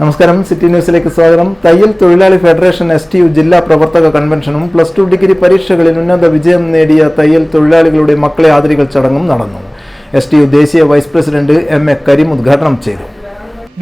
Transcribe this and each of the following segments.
നമസ്കാരം, സിറ്റി ന്യൂസിലേക്ക് സ്വാഗതം. തയ്യൽ തൊഴിലാളി ഫെഡറേഷൻ STU ജില്ലാ പ്രവർത്തക കൺവെൻഷനും +2 ഡിഗ്രി പരീക്ഷകളിൽ ഉന്നത വിജയം നേടിയ തയ്യൽ തൊഴിലാളികളുടെ മക്കളെ ആദരിക്കൽ ചടങ്ങും നടന്നു. STU ദേശീയ വൈസ് പ്രസിഡന്റ് MA കരീം ഉദ്ഘാടനം ചെയ്തു.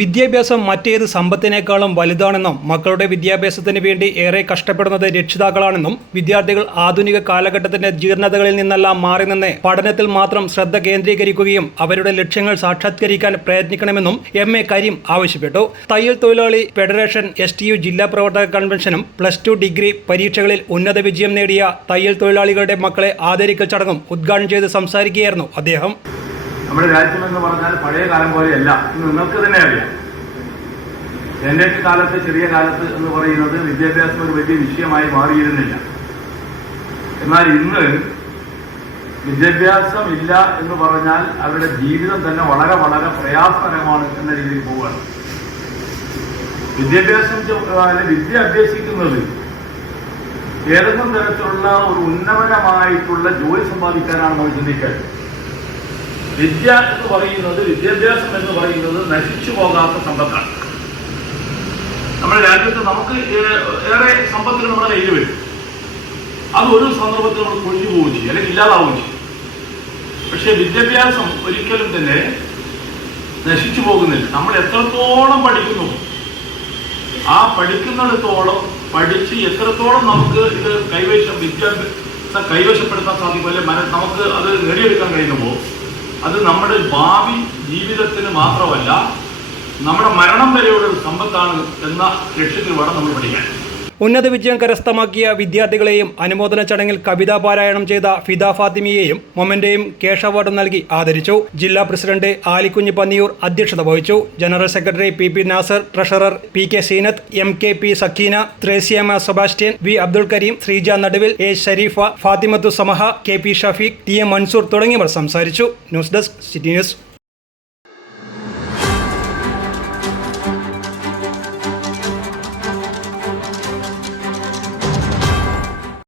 വിദ്യാഭ്യാസം മറ്റേത് സമ്പത്തിനേക്കാളും വലുതാണെന്നും മക്കളുടെ വിദ്യാഭ്യാസത്തിന് വേണ്ടി ഏറെ കഷ്ടപ്പെടുന്നത് രക്ഷിതാക്കളാണെന്നും വിദ്യാർത്ഥികൾ ആധുനിക കാലഘട്ടത്തിന്റെ ജീർണതകളിൽ നിന്നെല്ലാം മാറി നിന്ന് പഠനത്തിൽ മാത്രം ശ്രദ്ധ കേന്ദ്രീകരിക്കുകയും അവരുടെ ലക്ഷ്യങ്ങൾ സാക്ഷാത്കരിക്കാൻ പ്രയത്നിക്കണമെന്നും MA കരീം ആവശ്യപ്പെട്ടു. തയ്യൽ തൊഴിലാളി ഫെഡറേഷൻ STU ജില്ലാ പ്രവർത്തക കൺവെൻഷനും +2 ഡിഗ്രി പരീക്ഷകളിൽ ഉന്നത വിജയം നേടിയ തയ്യൽ തൊഴിലാളികളുടെ മക്കളെ ആദരിക്കൽ ചടങ്ങും ഉദ്ഘാടനം ചെയ്ത് സംസാരിക്കുകയായിരുന്നു അദ്ദേഹം. നമ്മുടെ രാജ്യമെന്ന് പറഞ്ഞാൽ പഴയ കാലം പോലെയല്ല. ഇന്ന് നിങ്ങൾക്ക് തന്നെ അറിയാം, എൻ്റെ കാലത്ത്, ചെറിയ കാലത്ത് എന്ന് പറയുന്നത് വിദ്യാഭ്യാസം ഒരു വലിയ വിഷയമായി മാറിയിരുന്നില്ല. എന്നാൽ ഇന്ന് വിദ്യാഭ്യാസം ഇല്ല എന്ന് പറഞ്ഞാൽ അവരുടെ ജീവിതം തന്നെ വളരെ വളരെ പ്രയാസകരമാണ് എന്ന രീതിയിൽ പോവുകയാണ്. വിദ്യ അഭ്യസിക്കുന്നത് ഏതെങ്കിലും തരത്തിലുള്ള ഒരു ഉന്നതമായിട്ടുള്ള ജോലി സമ്പാദിക്കാനാണ് നമ്മൾ ചിന്തിക്കുക. വിദ്യാഭ്യാസം എന്ന് പറയുന്നത് നശിച്ചു പോകാത്ത സമ്പത്താണ്. നമ്മുടെ രാജ്യത്ത് നമുക്ക് ഏറെ സമ്പത്തുകൾ നമ്മുടെ കയ്യിൽ വരും. അത് ഒരു സന്ദർഭത്തിൽ നമ്മൾ കൊഴിഞ്ഞു പോവുകയും ചെയ്യും, അല്ലെങ്കിൽ ഇല്ലാതാവുകയും ചെയ്യും. പക്ഷെ വിദ്യാഭ്യാസം ഒരിക്കലും തന്നെ നശിച്ചു പോകുന്നില്ല. നമ്മൾ എത്രത്തോളം പഠിക്കുന്നു, ആ പഠിക്കുന്നിടത്തോളം പഠിച്ച് എത്രത്തോളം നമുക്ക് ഇത് വിദ്യാഭ്യാസം കൈവശപ്പെടുത്താൻ സാധിക്കും, അല്ലെങ്കിൽ നമുക്ക് അത് നേടിയെടുക്കാൻ കഴിയുമ്പോൾ അത് നമ്മുടെ ഭാവി ജീവിതത്തിന് മാത്രമല്ല, നമ്മുടെ മരണം വരെയുള്ള ഒരു സമ്പത്താണ് എന്ന ലക്ഷ്യത്തിൽ വേണം നമ്മൾ പഠിക്കാൻ. ഉന്നത വിജയം കരസ്ഥമാക്കിയ വിദ്യാർത്ഥികളെയും അനുമോദന ചടങ്ങിൽ കവിതാ പാരായണം ചെയ്ത ഫിദ ഫാത്തിമയെയും മൊമെന്റയും ക്യാഷ് അവാർഡും നൽകി ആദരിച്ചു. ജില്ലാ പ്രസിഡന്റ് ആലിക്കുഞ്ഞ് പന്നിയൂർ അധ്യക്ഷത വഹിച്ചു. General secretary PP Nasar, treasurer PK Seenath, MKP Sakeena, Threasiamma Sebastian, V Abdul Kareem, Sreeja Naduvil, A Sharifa, Fathimathu Samaha, KP Shafeeq, TM Mansoor തുടങ്ങിയവർ സംസാരിച്ചു. News desk, city news.